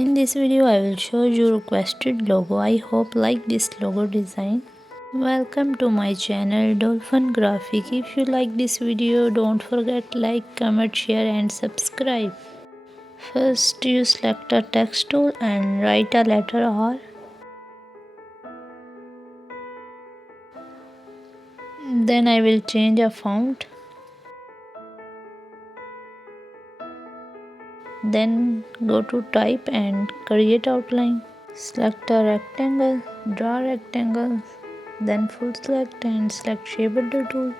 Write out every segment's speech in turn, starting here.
In this video I will show you requested logo. I hope like this logo design. Welcome to my channel Dolphin Graphic. If you like this video, don't forget like, comment, share and subscribe. First you select a text tool and write a letter R. Then I will change a font. Then go to type and create outline. Select a rectangle, draw rectangles, then full select and select shape builder tool.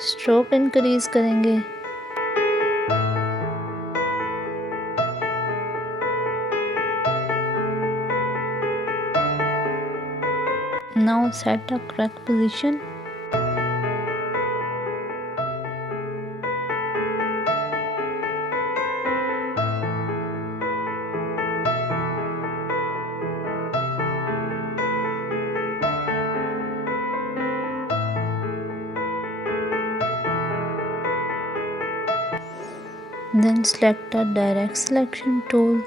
Stroke increase करेंगे. Now set a correct position. Then select a direct selection tool.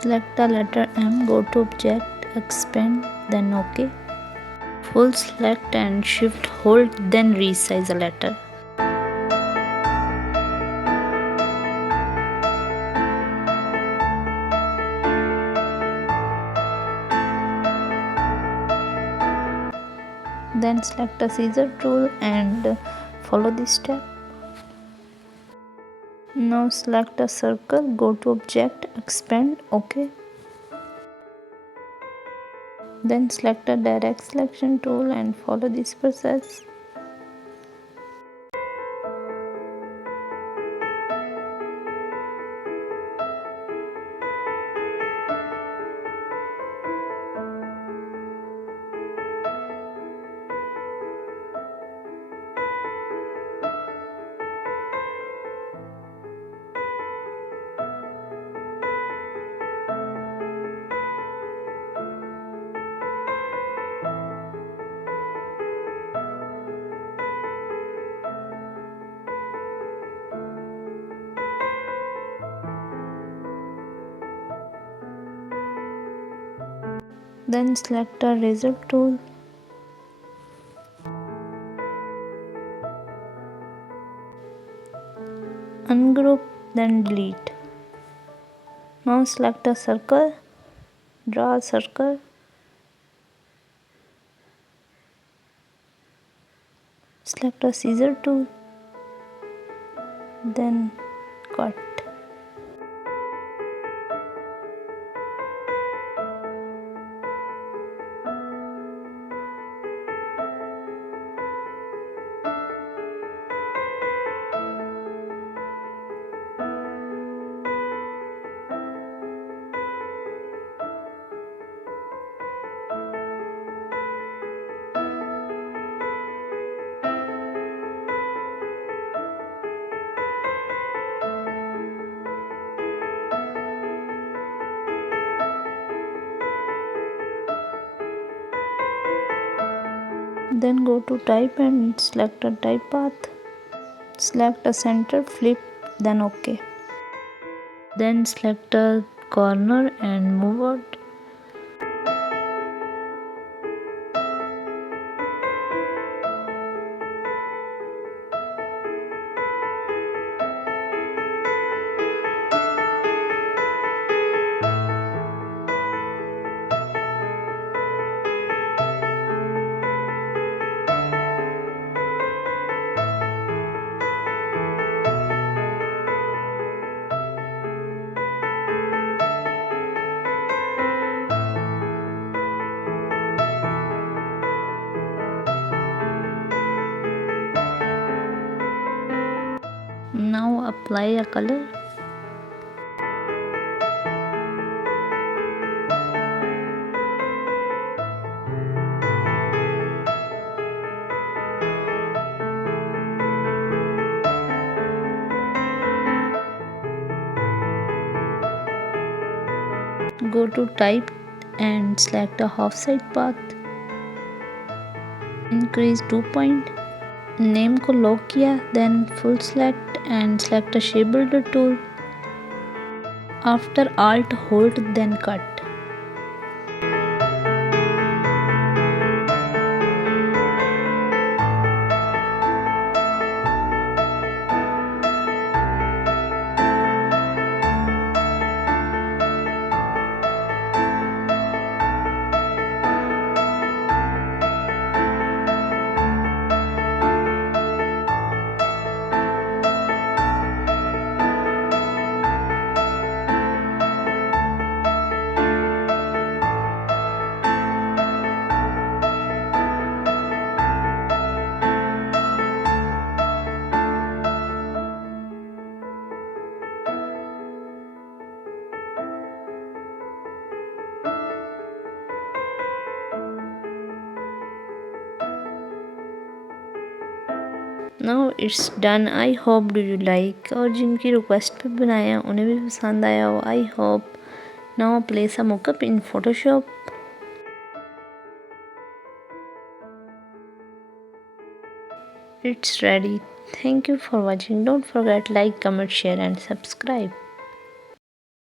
Select a letter M, go to object, expand, then OK. Full select and shift hold, then resize a letter. Then select a scissor tool and follow this step. Now select a circle, go to object, expand, OK. Then select a direct selection tool and follow this process. Then select a razor tool. Ungroup, then delete. Now select a circle, draw a circle. Select a scissor tool, then cut. Then go to type and select a type path. Select a center, flip, then OK. Then select a corner and move out. apply a color. Go to type and select a half side path. Increase 2 point. Name को lock किया, then full select and select a shape builder tool. After alt hold then cut. Now it's done. I hope do you like, और जिनकी request पे बनाया उन्हें भी पसंद आया हो. I hope. Now place a mockup in Photoshop. It's ready. Thank you for watching. Don't forget like, comment, share and subscribe.